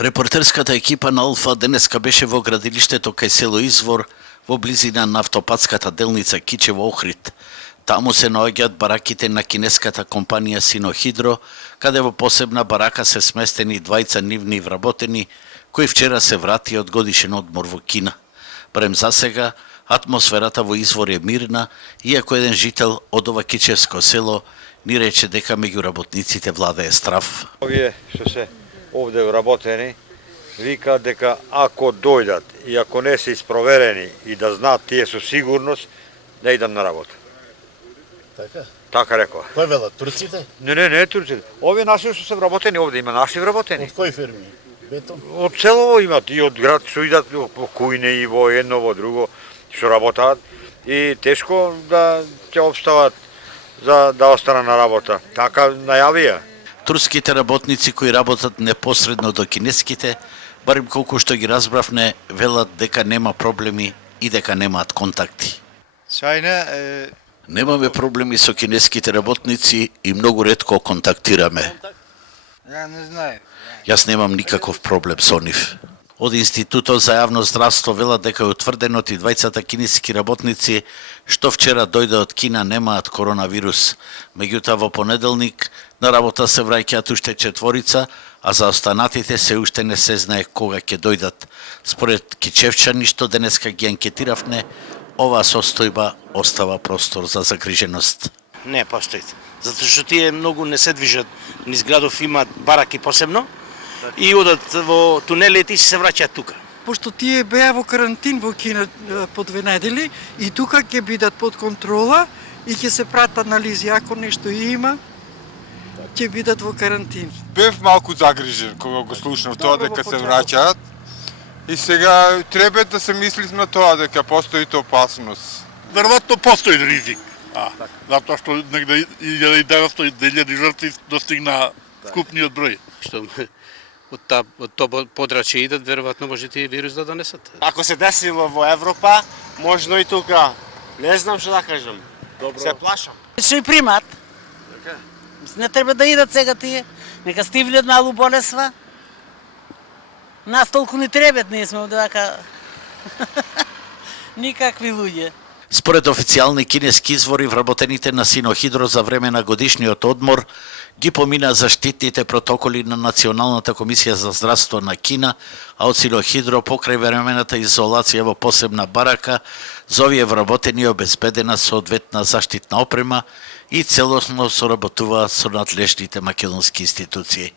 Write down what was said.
Репортерската екипа на Алфа денеска беше во градилиштето кај село Извор, во близина на автопатската делница Кичево-Охрид. Таму се наоѓаат бараките на кинеската компанија Синохидро, каде во посебна барака се сместени двајца нивни вработени, кои вчера се врати од годишен одмор во Кина. Барем за сега, атмосферата во Извор е мирна, иако еден жител од ова кичевско село ни рече дека меѓу работниците владее страв. Овие што се овде вработени, викаат дека ако дојдат и ако не се испроверени и да знаат тие со сигурност, не идам на работа. Така? Така рекоа. Кој велат, турците? Не турците. Овие наши што се вработени овде, има наши вработени. Од кои фирми? Бетон? Од селово имат и од град што идат во Кујне и во едно во друго што работаат и тешко да ќе обстават за да останат на работа. Така најавија. Турските работници кои работат непосредно до кинеските, барем колку што ги разбравне, велат дека нема проблеми и дека немаат контакти. Немаме проблеми со кинеските работници и многу ретко контактираме. Ја не знае. Јас немам никаков проблем со нив. Од Институтот за јавно здравство велат дека е утврдено и двајцата кинески работници што вчера дојде од Кина немаат коронавирус. Меѓутоа во понеделник на работа се враќаат уште четворица, а за останатите се уште не се знае кога ќе дојдат. Според кичевчани што денеска ги анкетиравне, оваа состојба остава простор за загриженост. Не постои. Затоа што тие многу не се движат низ градов, имаат бараки посебно и одат во тунелите и се враќаат тука. Пошто тие беа во карантин во Кина по 2 недели и тука ќе бидат под контрола и ќе се пратат анализи ако нешто има, ќе бидат во карантин. Бев малку загрижен кога го слушнав тоа дека се враќаат и сега треба да се мисли на тоа дека постои опасност. Веројатно постои ризик. Затоа што негде 1900 жртви достигна вкупниот број. Што од тоа подрачје идат, веројатно може тие вирус да донесат. Ако се десило во Европа, можно и тука. Не знам што да кажам. Се плашам. Што и примат. Не треба да идат сега тие. Нека стивлет малу болесва. Нас толку не требат, ние сме одвака. Никакви луѓе. Според официјални кинески извори, вработените на Синохидро за време на годишниот одмор ги помина заштитните протоколи на Националната комисија за здравство на Кина, а од Синохидро покрај времената изолација во посебна барака, за овие вработени е обезбедена соодветна заштитна опрема и целосно соработуваат со надлежните македонски институции.